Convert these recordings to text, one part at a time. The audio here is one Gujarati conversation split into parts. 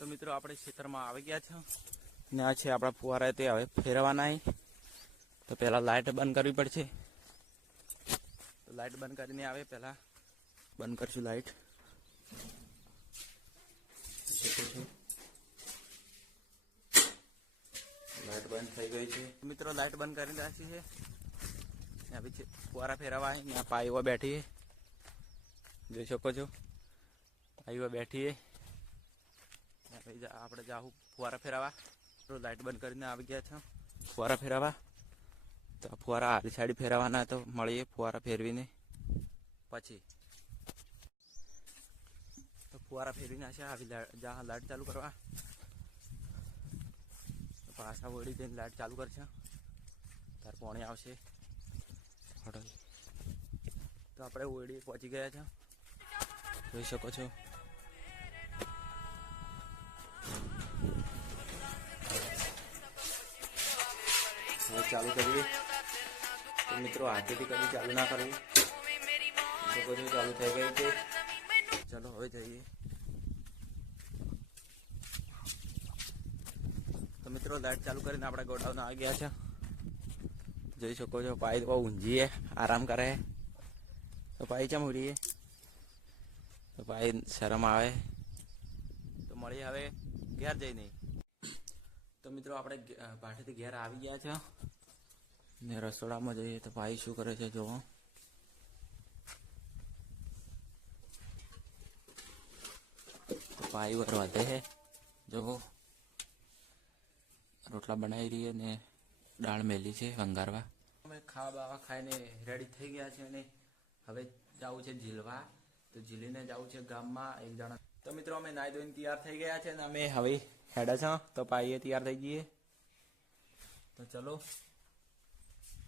તો મિત્રો, આપણે ખેતરમાં આવી ગયા છે. ને આ છે આપણા ફુવારા, તે હવે ફેરવાના તો પહેલાં લાઇટ બંધ કરવી પડશે. તો લાઇટ બંધ કરીને આવે, પહેલાં બંધ કરશું લાઇટ. લાઇટ બંધ થઈ ગઈ છે. મિત્રો, લાઇટ બંધ કરી રાખી છે. હવે છે ફુવારા ફેરવા ત્યાં ને બેઠીએ જોઈ શકો છો? પાઈઓ બેઠી પછી આપણે જાહું ફુવારા ફેરાવા લાઇટ બંધ કરીને આવી ગયા છે. ફુવારા ફેરાવા તો ફુવારા આડી સાઈડ ફેરવાના તો મળીએ ફુવારા ફેરવીને. પછી. તો ફુવારા ફેરવીને છે, આવી જા લાઇટ ચાલુ કરવા. પાછા વળી જઈને લાઇટ ચાલુ કરશે. ત્યાર પાણી આવશે. તો આપણે ઓળી પહોંચી ગયા છે. જોઈ શકો છો. હવે ચાલુ કરીએ. તો મિત્રો હાથેથી કદી ચાલુ ના કરવું. તો બધું ચાલુ થઈ ગયું છે. ચાલો, હવે જઈએ. તો મિત્રો, લાઈટ ચાલુ કરીને આપણે ગોડાઉન આવી ગયા છે. જોઈ શકો છો પાઈ તો ઊંઘીએ આરામ કરે. તો પાઈ ચમ ઉડીએ? તો પાઈ શરમ આવે. તો મળીએ હવે. ઘેર જઈને તો મિત્રો, આપણે પાઠેથી ઘેર આવી ગયા છે. ને રસોડામાં જઈએ તો ભાઈ શું કરે છે જોવો ભાઈ વાર વધે જોવો રોટલા બનાવી રહીએ ને દાળ મેલી છે વંગારવા. અમે ખાવા બાવા ખાઈને રેડી થઈ ગયા છે અને હવે જવું છે ઝીલવા. તો ઝીલીને જવું છે ગામમાં, એક જણા તો મિત્રો, અમે નાઈ ધોઈને તૈયાર થઈ ગયા છે ને અમે હવે હેડા છો, તો પાઈએ તૈયાર થઈ જઈએ. તો ચલો,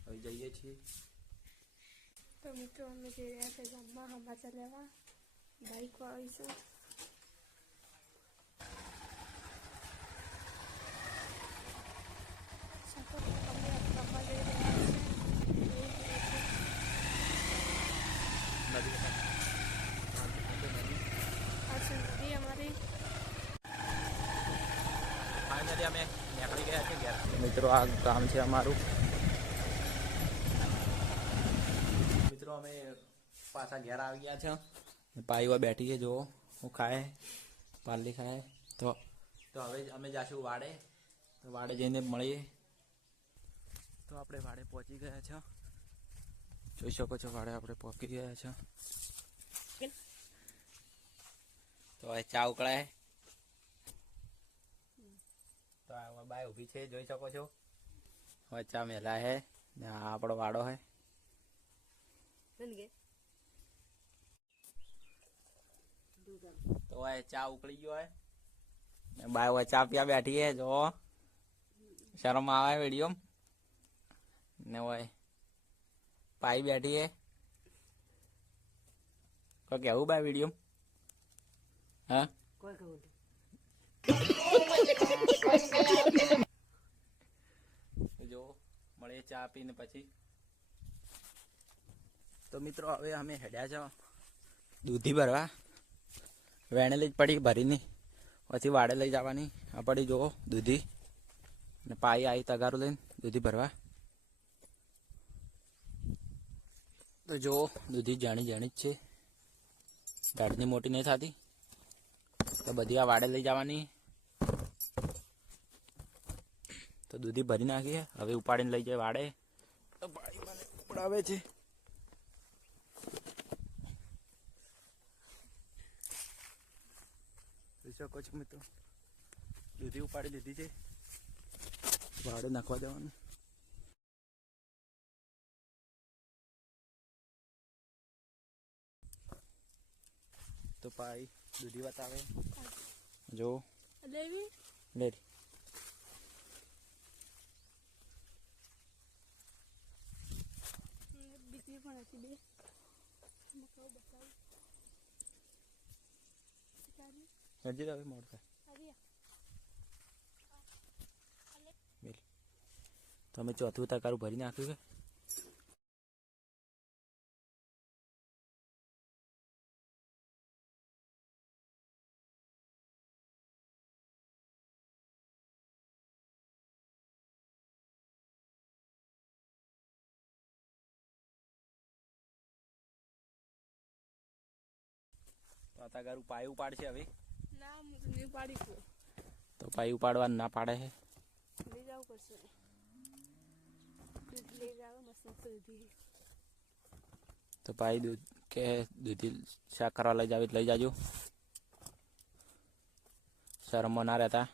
હવે જઈએ છીએ. તો મિત્રો, અમે જઈ રહ્યા છે ગામમાં સમાચાર લેવા. બાઈક વાળીશું સફર અમે ગામમાં જઈ રહ્યા છીએ નદી આ છે નદી અમારી ફાઇનલી અમે નીકળી ગયા છે ઘેર મિત્રો, આ ગામ છે અમારું. મિત્રો, અમે પાછા ઘેર આવી ગયા છે. પાઈવા બેઠી છે, જુઓ, હું ખાય પાર્લી ખાય. તો તો હવે અમે જાશું વાડે. તો વાડે જઈને મળીએ. તો આપણે વાડે પહોંચી ગયા છે. જોઈ શકો છો, વાડે આપણે પહોંચી ગયા છે. તો હવે ચા ઉકળાય તો આ બાય ઊભી છે જોઈ શકો છો. વચ્ચા મેલા હે ને આ આપણો વાડો હે. તો એ ચા ઉકળી ગયો હે. ને બાય વચ્ચા ચા પીવા બેઠી હે જો. શરમ આવે વીડિયો ને હોય પાઈ બેઠી હે. કોઈ કેવું બાય વીડિયો હા? જો મળીએ ચા પીને પછી. તો મિત્રો, હવે અમે હેડ્યા છો દૂધી ભરવા. વેણેલી જ પડી ભરીની. પછી વાડે લઈ જવાની. આ પડી જુઓ દૂધી. અને પાઈ આવી તગારું લઈને દૂધી ભરવા. તો જો દૂધી જાણી જાણી જ છે. ગાડીની મોટી નહીં થતી. તો બધી આ વાડે લઈ જવાની. તો દૂધી ભરી નાખીએ. હવે ઉપાડીને લઈ જાય વાડે. તો ભાઈ મને ઉપડાવે છે. જોઈ શકો છો મિત્રો. દૂધી ઉપાડી લીધી છે. વાડે નાખવા જવાનું તો પાઈ દૂધી બતાવે. જો. લેવી? લે પણ હતી બે. મકાઉ બતાવું. હજી હવે મોડ થાય તમે ચોથું તકારું ભરી નાખ્યું કે તો પાયું ઉપાડશે હવે. ના હું તો પાય ઉપાડવા ના પાડે છે લઈ જવું પડશે. લઈ જાવ મસ્ત મસ્ત તો પાય દૂધ કે દૂધી શાક કરવા લઈ જાવ લઈ જાજો. શરમમાં ના રહેતા.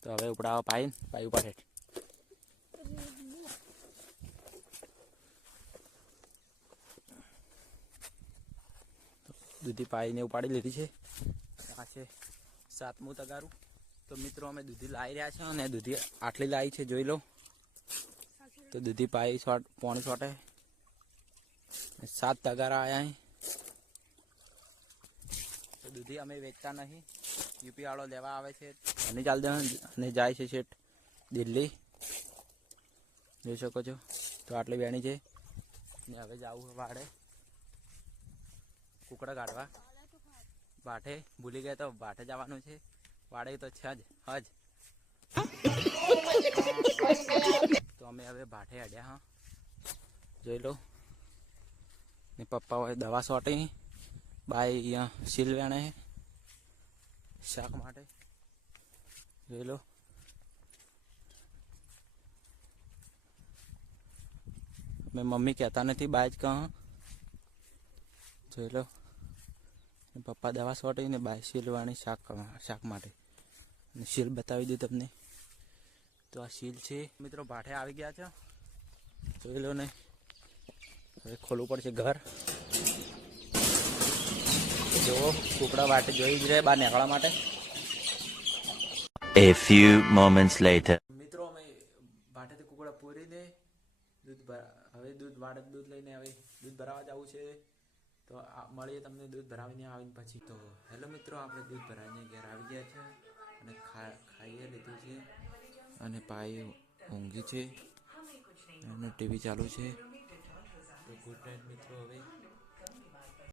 તો હવે ઉપડાવા પાઈ પાયું પાડે દૂધી પાઈને ઉપાડી લીધી છે. આ છે સાતમું તગારું. તો મિત્રો, અમે દૂધી લાવી રહ્યા છે અને દૂધી આટલી લાવી છે, જોઈ લો. તો દૂધી પાઈ શોટ, પોણી શોટે. સાત તગારા આવ્યા તો દૂધી અમે વેચતા નહીં. યુપી વાળો લેવા આવે છે. અને ચાલ દે, અને જાય છે શેઠ દિલ્હી. જોઈ શકો છો. તો આટલી બેણી છે. ને હવે જવું વાડે. કુકડા કાઢવા. બાઠે ભૂલી ગયા તો બાઠે જવાનું છે. વાડે તો છે જ, હજ. તો અમે હવે ભાઠે અડ્યા, હા. જોઈ લો. ને પપ્પા હોય દવા સોટી. બાય અહીંયા સીલ વેણે શાક માટે. જોઈ લો. મેં મમ્મી કહેતા નથી બાય જ કહં જોઈ લો. પપ્પા દવા સોટી ને બાય શીલવાની શાક શાક માટે. અને સીલ બતાવી દઉં તમને. તો આ શીલ છે. મિત્રો ભાઠે આવી ગયા છે. જોઈ લો ને. હવે ખોલવું પડશે ઘર. જુઓ કુકડા વાટે જોઈ જ રહે બહાર નીકળવા માટે. A few moments later. મિત્રો અમે ભાટેથી કુકડા પૂરીને દૂધ હવે દૂધ વાડે દૂધ લઈને હવે દૂધ ભરાવા જવું છે. તો મળીએ તમને દૂધ ભરાવીને આવીને પછી. તો હેલો મિત્રો, આપણે દૂધ ભરાવીને ઘેર આવી ગયા છે અને ખાઈએ લીધું છે અને પાઈ ઊંઘી છે અને ટીવી ચાલુ છે. તો ગુડ નાઇટ મિત્રો હવે.